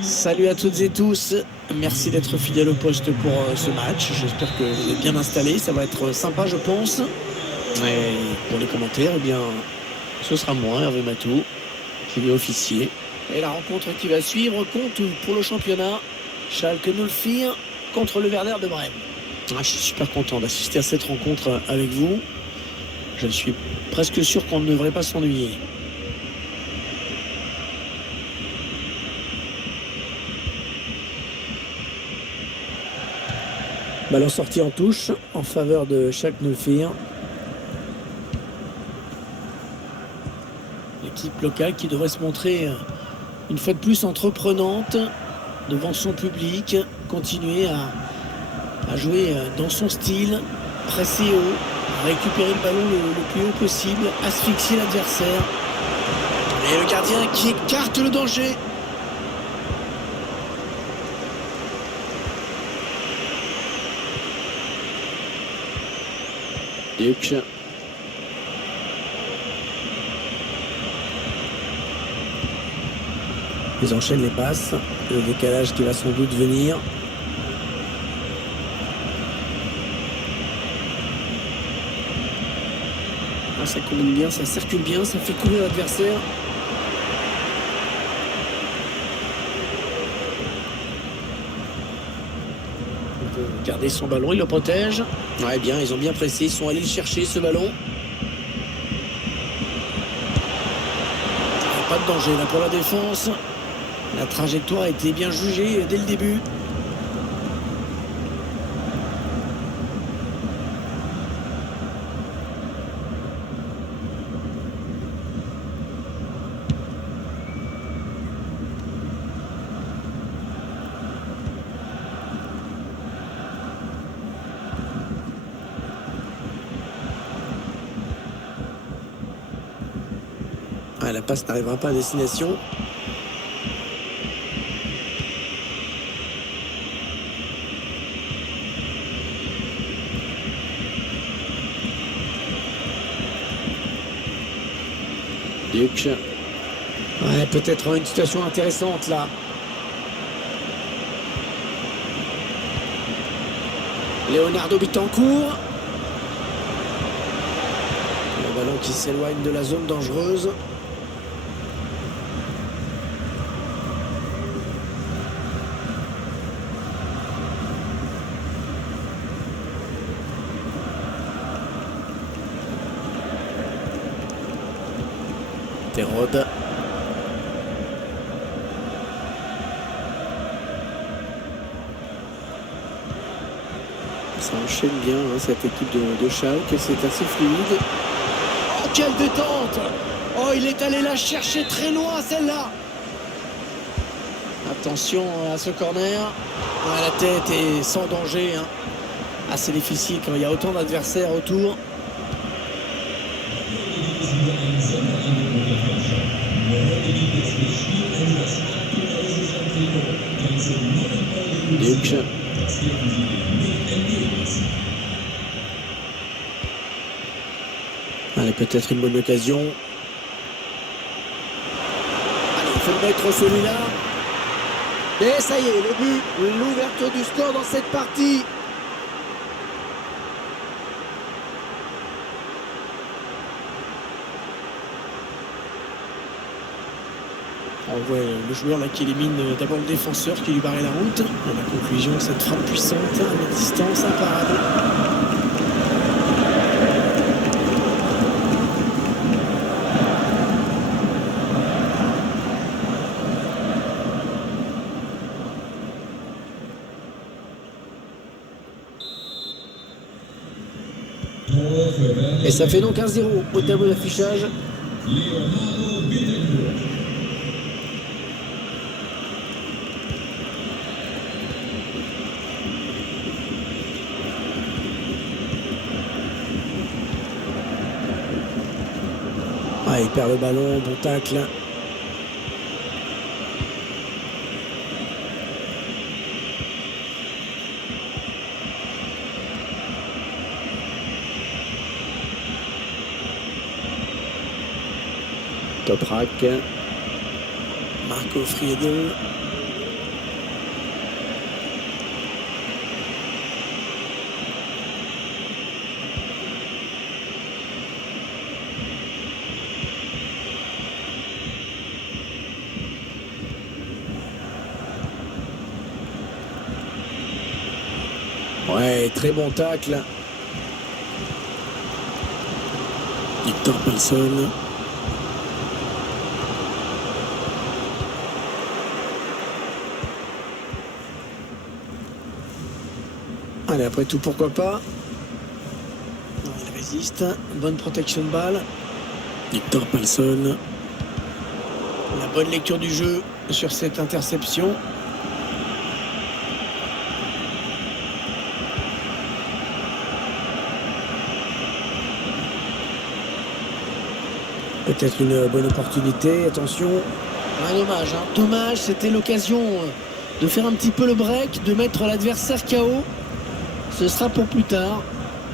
Salut à toutes et tous, merci d'être fidèles au poste pour ce match. J'espère que vous êtes bien installés, ça va être sympa je pense. Et pour les commentaires, eh bien, ce sera moi, Hervé Matou, qui vais officier. Et la rencontre qui va suivre compte pour le championnat. Schalke 04 contre le Werder de Brême. Je suis super content d'assister à cette rencontre avec vous. Je suis presque sûr qu'on ne devrait pas s'ennuyer. Ballon sorti en touche en faveur de Schalke 04. L'équipe locale qui devrait se montrer une fois de plus entreprenante devant son public, continuer à jouer dans son style, presser haut, récupérer le ballon le plus haut possible, asphyxier l'adversaire. Et le gardien qui écarte le danger. Duc. Ils enchaînent les passes. Le décalage qui va sans doute venir. Ça combine bien, ça circule bien, ça fait courir l'adversaire. Il peut garder son ballon, il le protège. Ouais, bien, ils ont bien pressé, ils sont allés le chercher ce ballon. Pas de danger là pour la défense. La trajectoire a été bien jugée dès le début. La passe n'arrivera pas à destination. Duc. Ouais, peut-être une situation intéressante là. Leonardo Bittencourt. Le ballon qui s'éloigne de la zone dangereuse. Terode. Ça enchaîne bien cette équipe de Schalke, c'est assez fluide. Oh, quelle détente! Oh, il est allé la chercher très loin celle-là. Attention à ce corner. La tête est sans danger. Assez difficile quand il y a autant d'adversaires autour. Duc. Allez, peut-être une bonne occasion. Allez, il faut le mettre celui-là. Et ça y est, le but, l'ouverture du score dans cette partie. On voit le joueur là qui élimine d'abord le défenseur qui lui barrait la route. Et la conclusion, cette frappe puissante à distance, imparable. Et ça fait donc 1-0 au tableau d'affichage. Il perd le ballon, bon tacle. Toprak. Marco Friedel. Ouais, très bon tacle. Victor Palsson. Allez, après tout, pourquoi pas. Il résiste. Bonne protection de balle. Victor Palsson. La bonne lecture du jeu sur cette interception. Peut-être une bonne opportunité, attention. Dommage, hein. Dommage, c'était l'occasion de faire un petit peu le break, de mettre l'adversaire KO. Ce sera pour plus tard,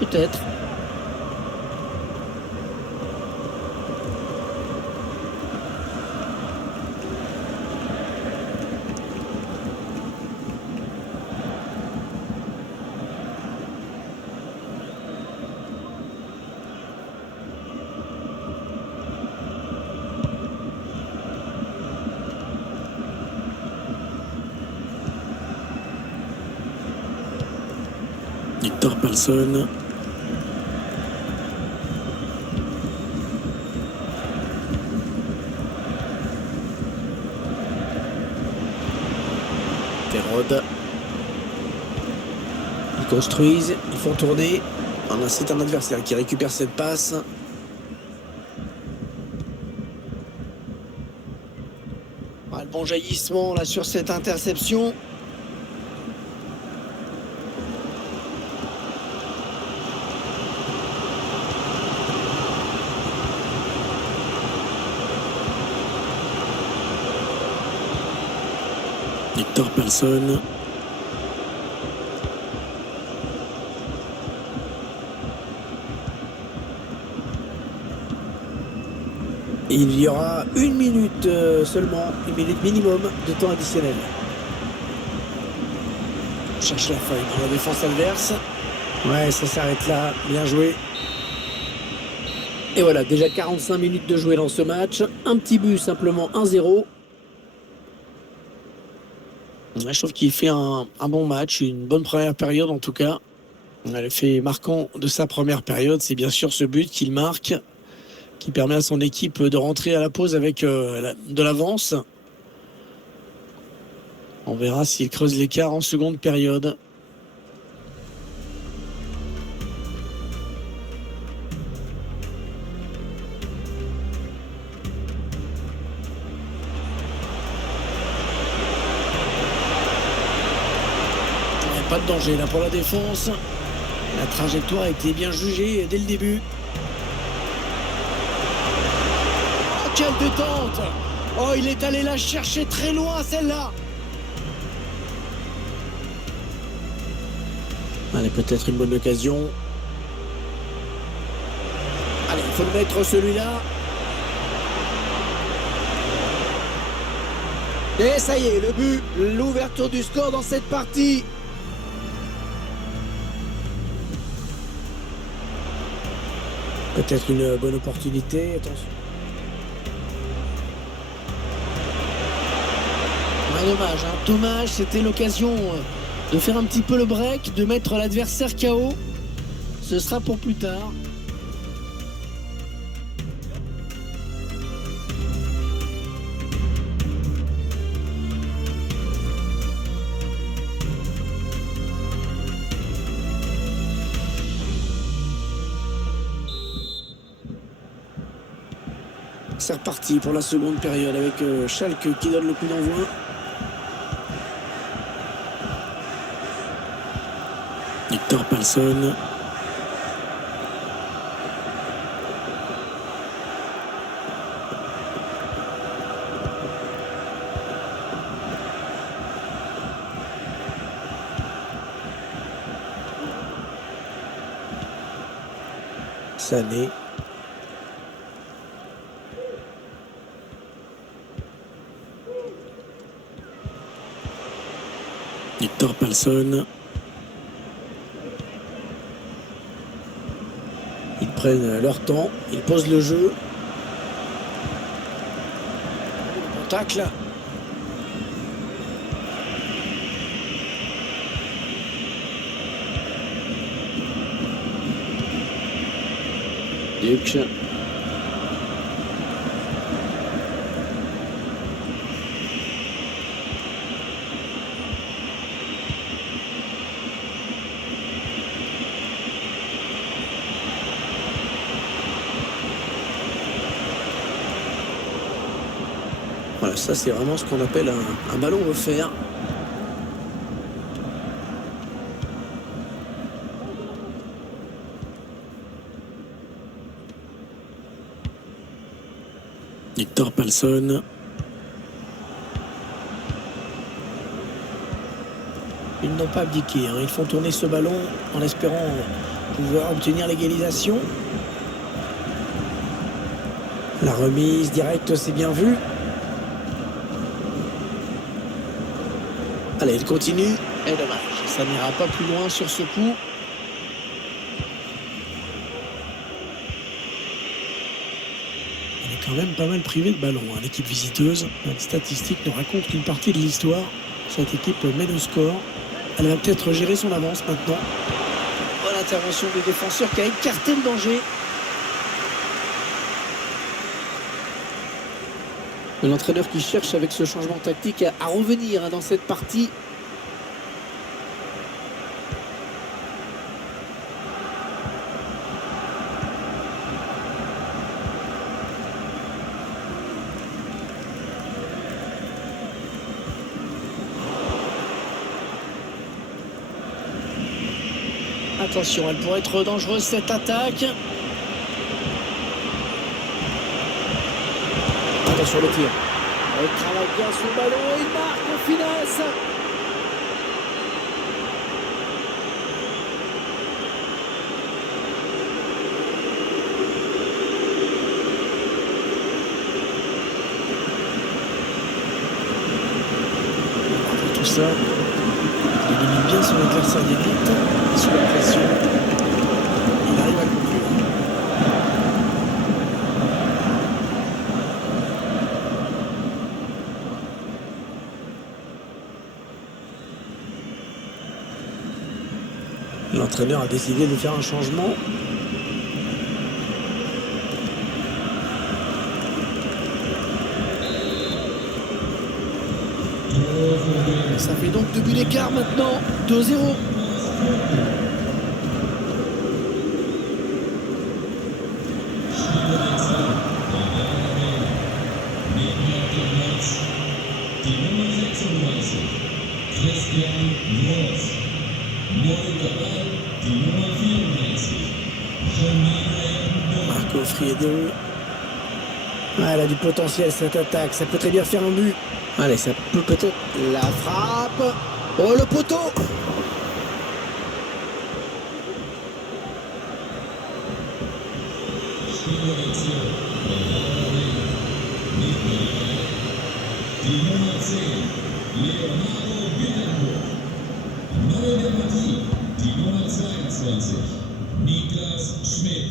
peut-être. Victor Palsson. Terode. Ils construisent, ils font tourner. C'est un adversaire qui récupère cette passe. Le bon jaillissement là sur cette interception. Victor Palsson. Il y aura 1 minute seulement, 1 minute minimum de temps additionnel. On cherche la faille dans la défense adverse. Ouais, ça s'arrête là. Bien joué. Et voilà, déjà 45 minutes de jouer dans ce match. Un petit but, simplement 1-0. Je trouve qu'il fait un bon match, une bonne première période en tout cas. L'effet marquant de sa première période, c'est bien sûr ce but qu'il marque, qui permet à son équipe de rentrer à la pause avec de l'avance. On verra s'il creuse l'écart en seconde période. Pas de danger là pour la défense. La trajectoire a été bien jugée dès le début. Oh, quelle détente! Oh, il est allé la chercher très loin, celle-là. Allez, peut-être une bonne occasion. Allez, il faut le mettre celui-là. Et ça y est, le but, l'ouverture du score dans cette partie. Peut-être une bonne opportunité, attention. Dommage, hein. Dommage, c'était l'occasion de faire un petit peu le break, de mettre l'adversaire KO. Ce sera pour plus tard. C'est reparti pour la seconde période avec Schalke qui donne le coup d'envoi. Victor Palsson. Sané. Victor Palsson. Ils prennent leur temps, ils posent le jeu. Bon tacle. Duc. Voilà, ça c'est vraiment ce qu'on appelle un ballon offert. Victor Palsson. Ils n'ont pas abdiqué, hein. Ils font tourner ce ballon en espérant pouvoir obtenir l'égalisation. La remise directe, c'est bien vu. Allez, il continue. Et dommage, ça n'ira pas plus loin sur ce coup. On est quand même pas mal privé de ballon, hein, l'équipe visiteuse. Notre statistique nous raconte qu'une partie de l'histoire, cette équipe mène au score. Elle va peut-être gérer son avance maintenant. Bonne intervention du défenseur qui a écarté le danger. L'entraîneur qui cherche avec ce changement tactique à revenir dans cette partie. Attention, elle pourrait être dangereuse cette attaque. Attention le tir. Elle travaille bien son ballon et il marque en finesse. Après tout ça, il élimine bien son adversaire direct. Et sous la pression, il arrive à conclure. L'entraîneur a décidé de faire un changement. Ça fait donc 2 buts d'écart maintenant. 2-0. Marco Friedel. Ah, elle a du potentiel cette attaque, ça peut très bien faire un but. Allez, ça peut peut-être la frappe. Oh, le poteau.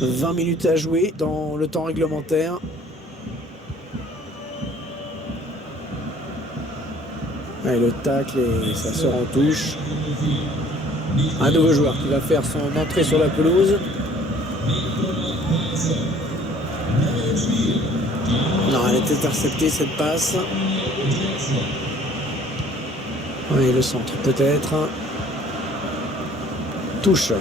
« 20 minutes à jouer dans le temps réglementaire. Allez, le tacle et ça sort en touche. Un nouveau joueur qui va faire son entrée sur la pelouse. Non, elle est interceptée cette passe. Oui, le centre peut-être. Touche.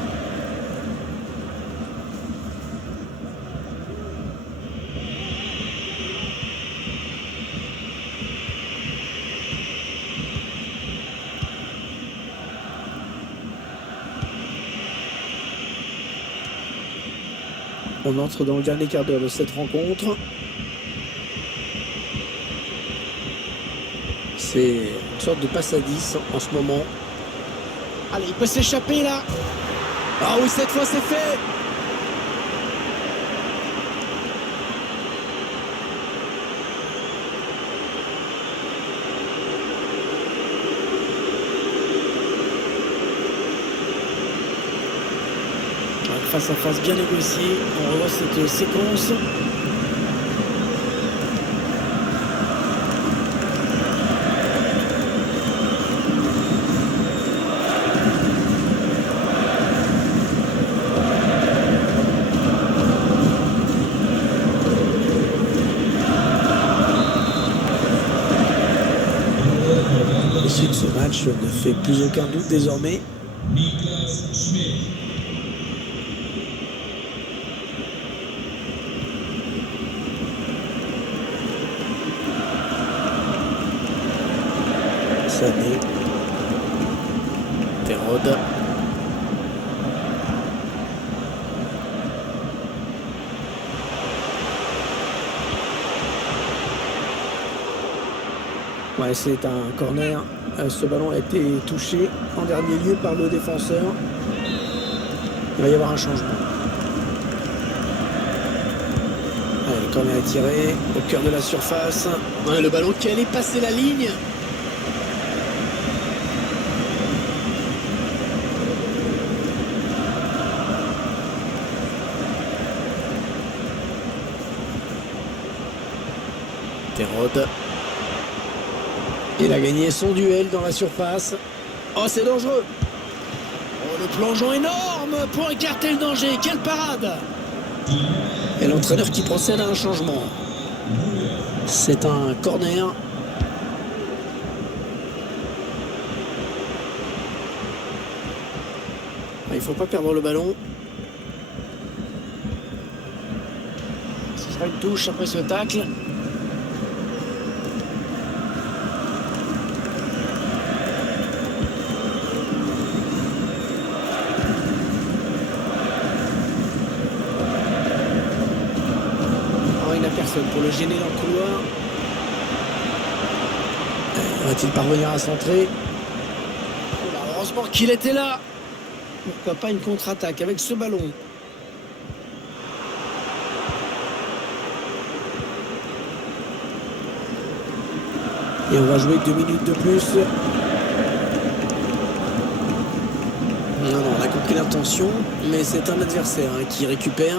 On entre dans le dernier quart d'heure de cette rencontre. C'est une sorte de passe à 10 en ce moment. Allez, il peut s'échapper là. Ah oui, cette fois c'est fait. face à face bien négocié. On revoit cette séquence. L'issue de ce match ne fait plus aucun doute désormais. Sané, Terode, ouais, c'est un corner. Ce ballon a été touché en dernier lieu par le défenseur. Il va y avoir un changement. Allez, le corner est tiré au cœur de la surface. Ouais, le ballon qui allait passer la ligne. Terode. Il a gagné son duel dans la surface. Oh, c'est dangereux. Oh, le plongeon énorme pour écarter le danger. Quelle parade! Et l'entraîneur qui procède à un changement. C'est un corner. Il ne faut pas perdre le ballon. Ce sera une touche après ce tacle. Personne pour le gêner dans le couloir. Va-t-il parvenir à centrer? Heureusement qu'il était là. Pourquoi pas une contre-attaque avec ce ballon? Et on va jouer 2 minutes de plus. Non, on a compris l'intention, mais c'est un adversaire qui récupère.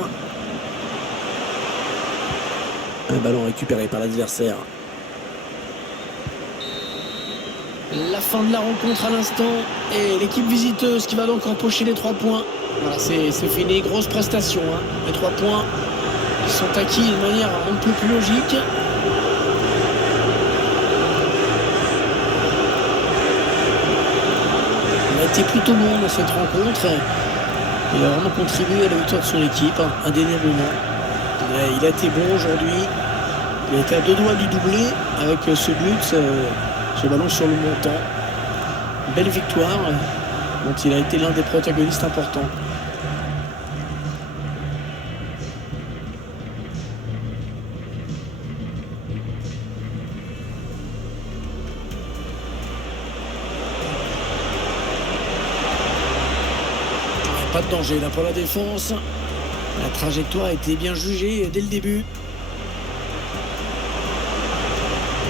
Un ballon récupéré par l'adversaire. La fin de la rencontre à l'instant. Et l'équipe visiteuse qui va donc empocher les 3 points. Voilà, c'est fini. Grosse prestation. Les 3 points qui sont acquis de manière un peu plus logique. Il a été plutôt bon dans cette rencontre. Il a vraiment contribué à la victoire de son équipe indéniablement. Il a été bon aujourd'hui. Il a été à 2 doigts du doublé avec ce but, ce ballon sur le montant. Belle victoire dont il a été l'un des protagonistes importants. Pas de danger là pour la défense. La trajectoire a été bien jugée dès le début.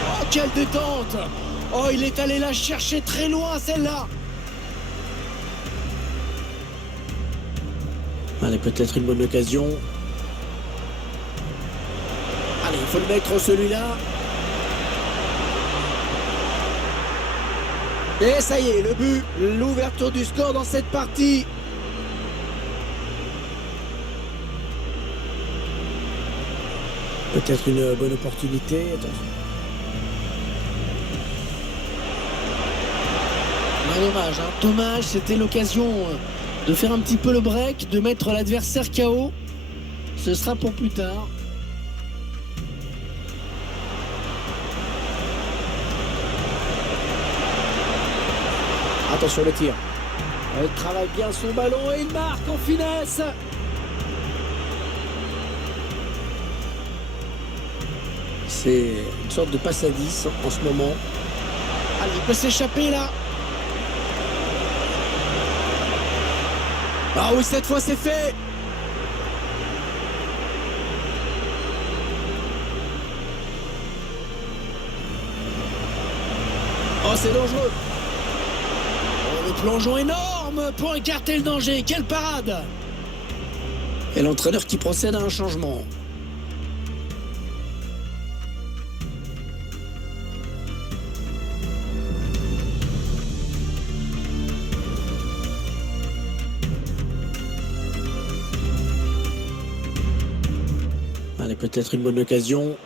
Oh, quelle détente! Oh, il est allé la chercher très loin, celle-là. Allez, peut-être une bonne occasion. Allez, il faut le mettre celui-là. Et ça y est, le but, l'ouverture du score dans cette partie. Peut-être une bonne opportunité. Attention. Dommage, dommage, c'était l'occasion de faire un petit peu le break, de mettre l'adversaire KO. Ce sera pour plus tard. Attention le tir. Il travaille bien son ballon et il marque en finesse. C'est une sorte de passe à 10 en ce moment. Allez, il peut s'échapper là. Ah oui, cette fois c'est fait. Oh, c'est dangereux. Oh, le plongeon énorme pour écarter le danger. Quelle parade. Et l'entraîneur qui procède à un changement. Allez, peut-être une bonne occasion.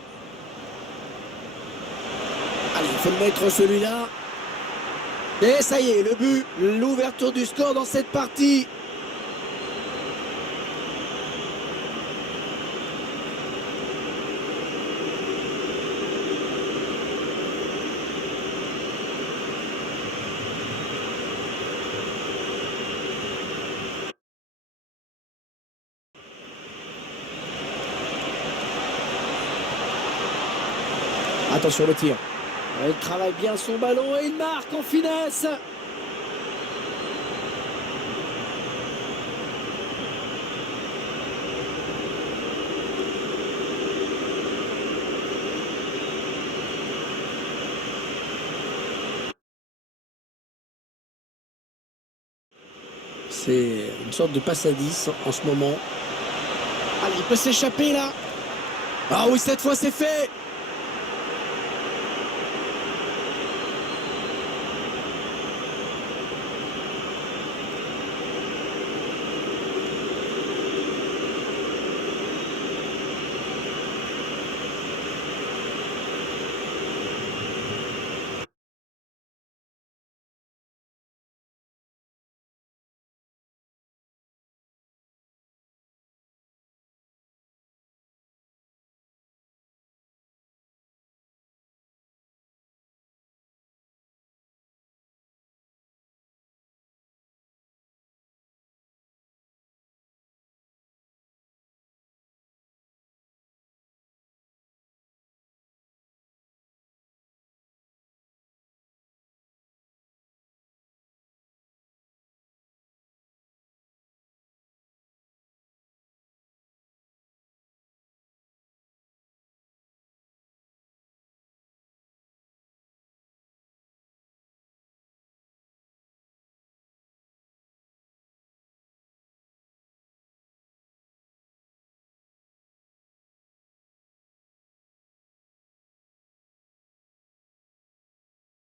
Allez, il faut le mettre celui-là. Et ça y est, le but, l'ouverture du score dans cette partie. Attention le tir. Il travaille bien son ballon et il marque en finesse. C'est une sorte de passe à 10 en ce moment. Allez, il peut s'échapper là. Ah oui, cette fois c'est fait.